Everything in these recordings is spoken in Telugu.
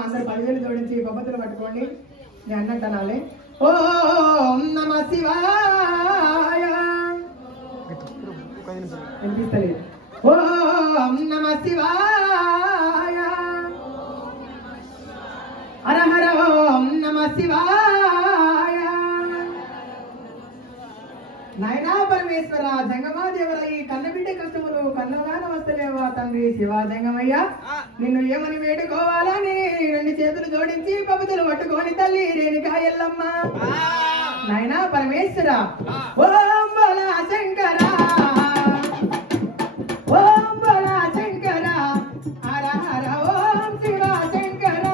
అందరు 10,000 జోడించి బొబ్బతులు పట్టుకోండి. నేను అన్నట్టు అనాలి. ఓం నమ శివాయ. వినిపిస్తలేదు. ఓం నమ శివాయ. హర హర ఓం నమ శివాయ. నాయనా పరమేశ్వర జంగమాదేవర ఈ కన్నబిడ్డ కష్టములు కన్నగాన వస్తలేవా తండ్రి శివా జంగమయ్య, నిన్ను ఏమని వేడుకోవాలని 2 చేతులు జోడించి బొబ్బతులు పట్టుకోని తల్లి రేణుకా ఎల్లమ్మ. నాయనా పరమేశ్వర ఓం బోలా శంకర, ఓం బోలా శంకర, హర హర ఓం శివ శంకర,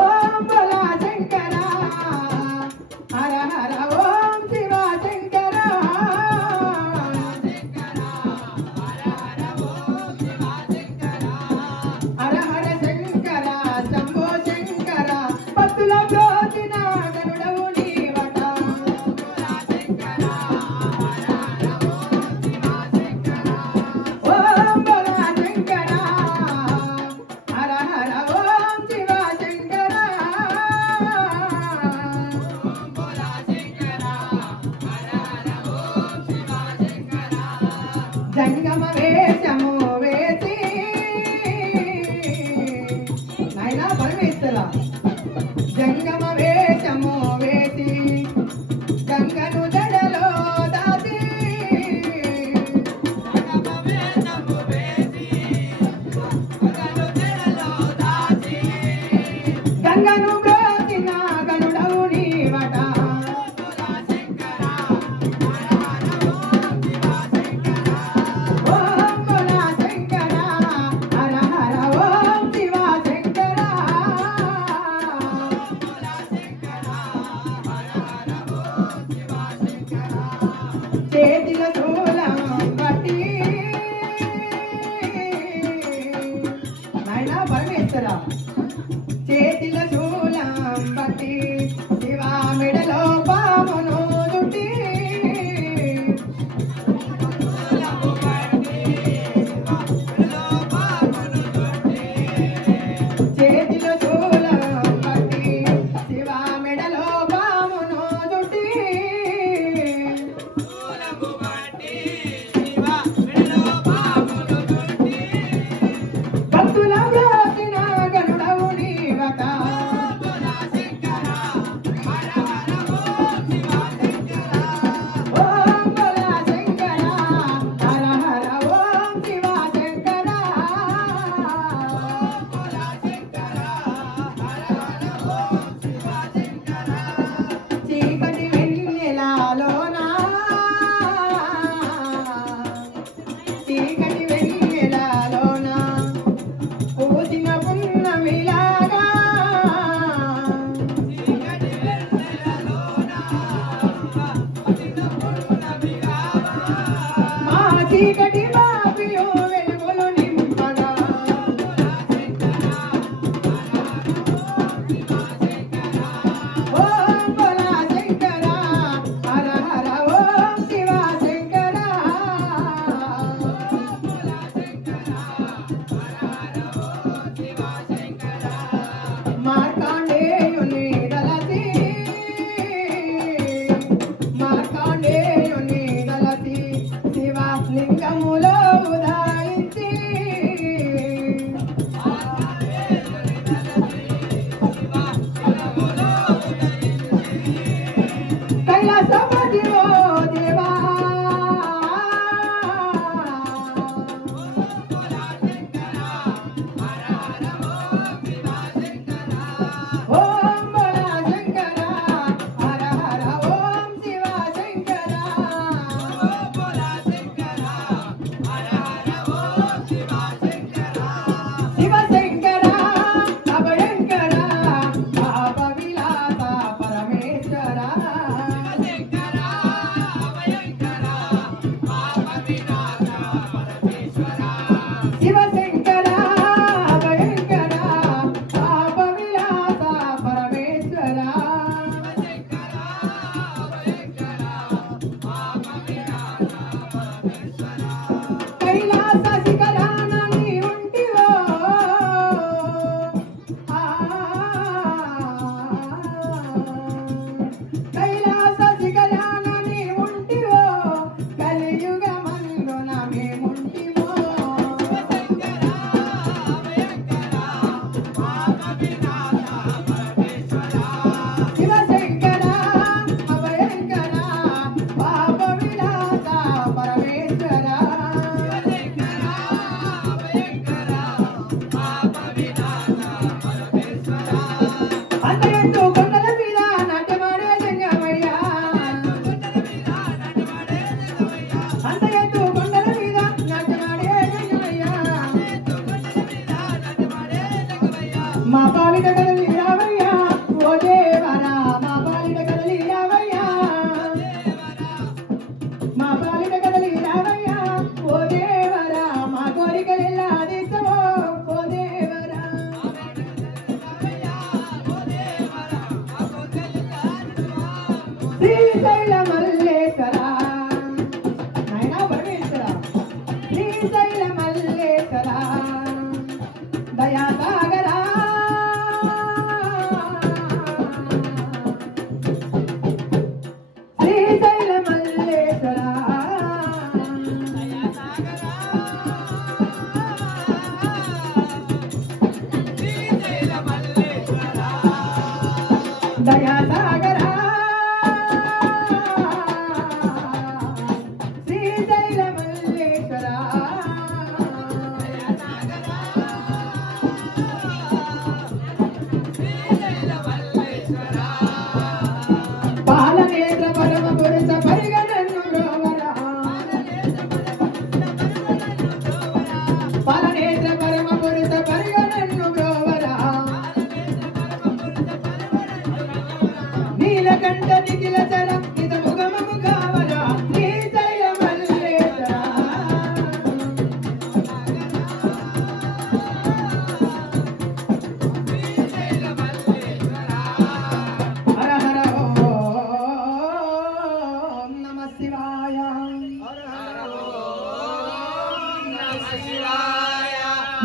ఓం బోలా శంకర, హర హర ఓం శివ శంకర, హర హర శంకర శంభో శంకర, భక్తుల జ్యోతిన గరుడవు నీవట. ఓం బోలా శంకర, హర హర ఓం శివ శంకర, జంగమ వేషము వేసి నాయనా పరమేశ్వర జంగమ వేషము వేసి గంగను దడలో దాసి, గంగను బ్రోచిన గనుడవు నీవట. ఓం బోలా శ్రీశైల మల్లేశ్వర నాయనా పరమేశ్వర శ్రీశైల మల్లేశ్వర దయాసాగర శ్రీశైల మల్లేశ్వర దయాసాగర శ్రీశైల మల్లేశ్వర పాలనేత్ర పరమ పురుష పరిగణను బ్రోవర పాలనేత్ర పరమ పురుష పరిగణను బ్రోవర నీలకంఠ నిఖిల చర ఇత ముఖమము కావల శ్రీశైల మల్లేశ్వర హర హర ఓం నమః శివాయ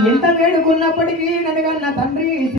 ఎంత వేడుకున్నప్పటికీ నన్ను కన్న తండ్రి